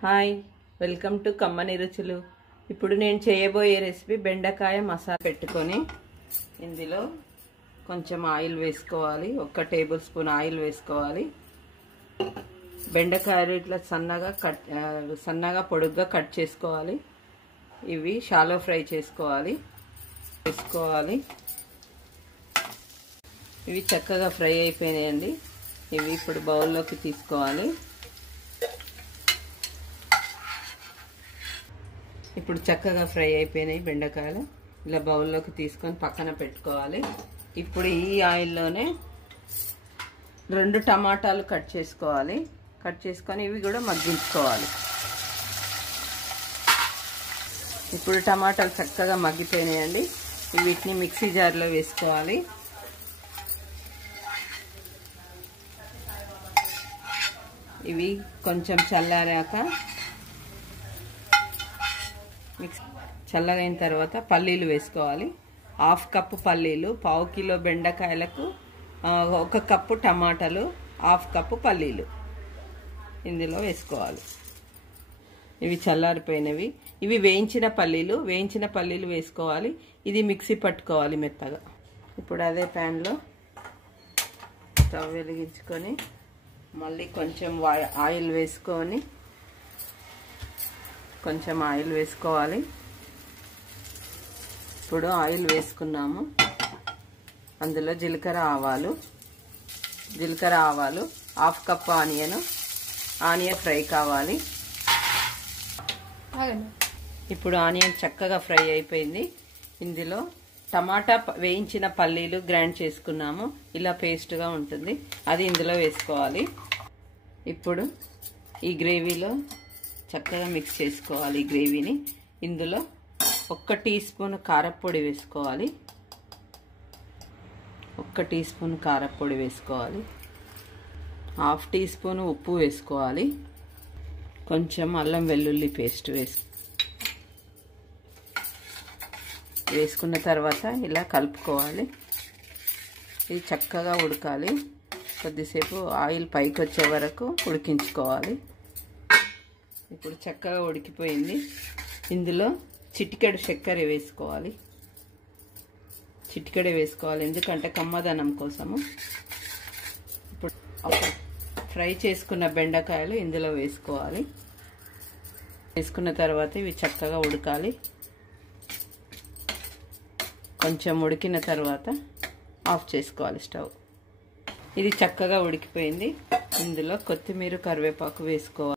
Hi, welcome to కమ్మని రుచులు. ఇప్పుడు నేను చేయబోయే రెసిపీ బెండకాయ మసాలా పెట్టుకొని ఇందులో కొంచెం ఆయిల్ వేసుకోవాలి. 1 టేబుల్ స్పూన్ ఆయిల్ వేసుకోవాలి. బెండకాయలు ఇట్లా సన్నగా పొడుగ్గా కట్ చేసుకోవాలి. ఇవి షాలో ఫ్రై చేసుకోవాలి. ఇవి చక్కగా ఫ్రై అయిపోయినాయండి. ఇవి ఇప్పుడు బౌల్లోకి తీసుకోవాలి. ఇప్పుడు చక్కగా ఫ్రై అయిపోయినాయి బెండకాయలు. ఇలా బౌల్లోకి తీసుకొని పక్కన పెట్టుకోవాలి. ఇప్పుడు ఈ ఆయిల్లోనే 2 టమాటాలు కట్ చేసుకోవాలి. కట్ చేసుకొని ఇవి కూడా మగ్గించుకోవాలి. ఇప్పుడు టమాటాలు చక్కగా మగ్గిపోయినాయండి. వీటిని మిక్సీ జార్లో వేసుకోవాలి. ఇవి కొంచెం చల్లగైన తర్వాత పల్లీలు వేసుకోవాలి. 1/2 కప్పు పల్లీలు, 1/4 కిలో బెండకాయలకు 1 కప్పు టమాటాలు, 1/2 కప్పు పల్లీలు ఇందులో వేసుకోవాలి. ఇవి చల్లారిపోయినవి. ఇవి వేయించిన పల్లీలు వేసుకోవాలి. ఇది మిక్సీ పట్టుకోవాలి మెత్తగా. ఇప్పుడు అదే ప్యాన్లో స్టవ్ వెలిగించుకొని మళ్ళీ కొంచెం ఆయిల్ వేసుకోవాలి. ఇప్పుడు ఆయిల్ వేసుకున్నాము. అందులో జీలకర్ర ఆవాలు, 1/2 కప్ ఆనియన్ ఫ్రై కావాలి. ఇప్పుడు ఆనియన్ చక్కగా ఫ్రై అయిపోయింది. ఇందులో టమాటా వేయించిన పల్లీలు గ్రైండ్ చేసుకున్నాము. ఇలా పేస్ట్గా ఉంటుంది. అది ఇందులో వేసుకోవాలి. ఇప్పుడు ఈ గ్రేవీలో చక్కగా మిక్స్ చేసుకోవాలి. ఈ గ్రేవీని ఇందులో 1 టీ స్పూన్ కారప్పొడి వేసుకోవాలి. 1 టీ స్పూన్ కారప్పొడి వేసుకోవాలి. 1/2 టీ స్పూన్ ఉప్పు వేసుకోవాలి. కొంచెం అల్లం వెల్లుల్లి పేస్ట్ వేసుకున్న తర్వాత ఇలా కలుపుకోవాలి. ఇది చక్కగా ఉడకాలి. కొద్దిసేపు ఆయిల్ పైకి వచ్చే వరకు ఉడికించుకోవాలి. ఇప్పుడు చక్కగా ఉడికిపోయింది. ఇందులో చిటికెడు చక్కెర వేసుకోవాలి. ఎందుకంటే కమ్మదనం కోసము. ఇప్పుడు ఫ్రై చేసుకున్న బెండకాయలు ఇందులో వేసుకోవాలి. వేసుకున్న తర్వాత ఇవి చక్కగా ఉడకాలి. కొంచెం ఉడికిన తర్వాత ఆఫ్ చేసుకోవాలి స్టవ్. ఇది చక్కగా ఉడికిపోయింది. ఇందులో కొత్తిమీర, కరివేపాకు వేసుకోవాలి.